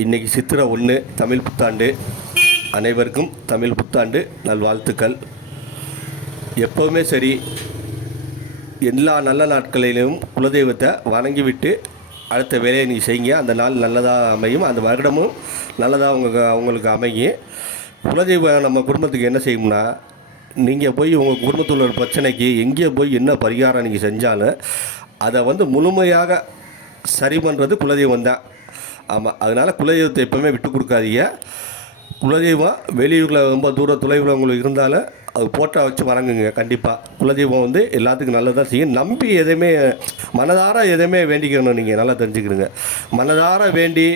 இன்றைக்கி சித்திரை 1 தமிழ் புத்தாண்டு. அனைவருக்கும் தமிழ் புத்தாண்டு நல்வாழ்த்துக்கள். எப்போவுமே சரி, எல்லா நல்ல நாட்களிலும் குலதெய்வத்தை வணங்கிவிட்டு அடுத்த வேலையை நீங்கள் செய்யுங்க. அந்த நாள் நல்லதாக அமையும், அந்த வருடமும் நல்லதாக அவங்களுக்கு அமையும். குலதெய்வம் நம்ம குடும்பத்துக்கு என்ன செய்யும்னா, நீங்கள் போய் உங்கள் குடும்பத்தில் உள்ள பிரச்சனைக்கு எங்கே போய் என்ன பரிகாரம் நீங்கள் செஞ்சாலும் அதை முழுமையாக சரி பண்ணுறது குலதெய்வம் தான். ஆமாம், அதனால் குலதெய்வத்தை எப்போவுமே விட்டு கொடுக்காதீங்க. குலதெய்வம் வெளியூரில் ரொம்ப தொலைவில் உங்களுக்கு இருந்தாலும் அது போட்டோ வச்சு வணங்குங்க. கண்டிப்பாக குலதெய்வம் எல்லாத்துக்கும் நல்லதாக செய்யும். நம்பி எதையுமே மனதார எதையுமே வேண்டிக்கணும். நீங்கள் நல்லா தெரிஞ்சுக்கிறீங்க. மனதார வேண்டி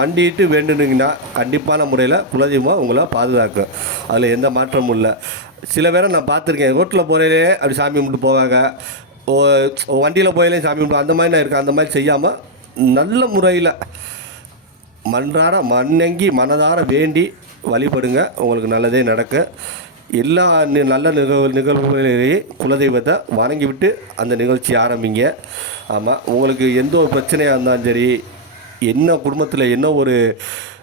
மண்டிட்டு வேண்டுனீங்கன்னா கண்டிப்பான முறையில் குலதெய்வம் உங்களை பாதுகாக்கும். அதில் எந்த மாற்றமும் இல்லை. சில பேரை நான் பார்த்துருக்கேன், ரோட்டில் போகிறதே அப்படி சாமி கும்பிட்டு போவாங்க, வண்டியில் போயிலே சாமி கும்பிட்டு, அந்த மாதிரி நான் இருக்கேன். அந்த மாதிரி செய்யாமல் நல்ல முறையில் மண்ணங்கி மனதார வேண்டி வழிபடுங்க. உங்களுக்கு நல்லதே நடக்க. எல்லா நல்ல நிகழ்வுகளிலேயே குலதெய்வத்தை வணங்கி விட்டு அந்த நிகழ்ச்சி ஆரம்பிங்க. ஆமாம், உங்களுக்கு எந்த ஒரு பிரச்சனையாக இருந்தாலும் சரி, என்ன குடும்பத்தில் என்ன ஒரு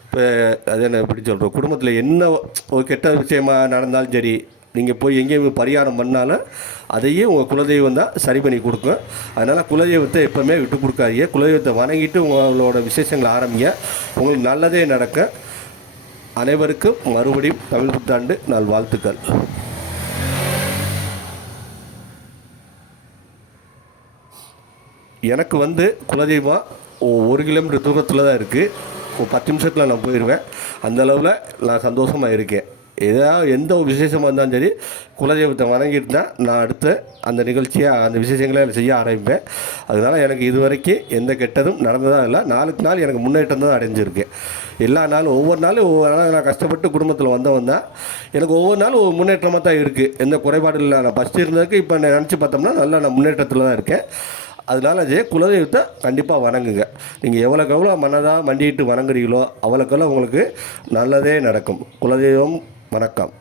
இப்போ அது என்ன எப்படி சொல்கிறோம், குடும்பத்தில் என்ன ஒரு கெட்ட விஷயமாக நடந்தாலும் சரி, நீங்கள் போய் எங்கேயும் பரிகாரம் பண்ணாலும் அதையே உங்கள் குலதெய்வம் தான் சரி பண்ணி கொடுக்கும். அதனால் குலதெய்வத்தை எப்போவுமே விட்டு கொடுக்காதீங்க. குலதெய்வத்தை வணங்கிட்டு உங்களோட விசேஷங்களை ஆரம்பிங்க. உங்களுக்கு நல்லதே நடக்க. அனைவருக்கும் மறுபடியும் தமிழ் புத்தாண்டு நாள் வாழ்த்துக்கள். எனக்கு குலதெய்வம் 1 கிலோமீட்டர் தூரத்தில் தான் இருக்குது. 10 நிமிஷத்தில் நான் போயிடுவேன். அந்தளவில் நான் சந்தோஷமாக இருக்கேன். எந்த ஒரு விசேஷமாக இருந்தாலும் சரி, குலதெய்வத்தை வணங்கிட்டு தான் நான் அடுத்த அந்த நிகழ்ச்சியை அந்த விசேஷங்களை செய்ய ஆரம்பிப்பேன். அதனால் எனக்கு இது வரைக்கும் எந்த கெட்டதும் நடந்ததாக இல்லை. நாளுக்கு நாள் எனக்கு முன்னேற்றம் தான் அடைஞ்சிருக்கு. எல்லா நாளும் ஒவ்வொரு நாளும் நான் கஷ்டப்பட்டு குடும்பத்தில் வந்தவன் தான். எனக்கு ஒவ்வொரு நாளும் ஒரு முன்னேற்றமாக தான் இருக்குது. எந்த குறைபாடு இல்லை. நான் ஃபஸ்ட்டு இருந்ததுக்கு இப்போ நினச்சி பார்த்தோம்னா நல்லா நான் முன்னேற்றத்தில் தான் இருக்கேன். அதனால் குலதெய்வத்தை கண்டிப்பாக வணங்குங்க. நீங்கள் எவ்வளோக்கு மனதாக மண்டிட்டு வணங்குறீங்களோ அவ்வளோக்கெல்லாம் உங்களுக்கு நல்லதே நடக்கும். குலதெய்வம் வணக்கம்.